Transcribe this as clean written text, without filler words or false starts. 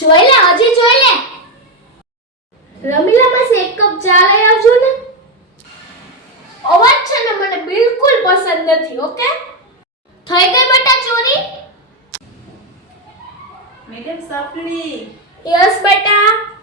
જોઈ લે, હજી જોઈ લે. રમીલા પાસે એક કપ ચા લઈ આવજો ને. અવાજ છે ને મને બિલકુલ પસંદ નથી. ઓકે, થઈ ગઈ બેટા ચોરી? મેડમ સાપડી. યસ બેટા.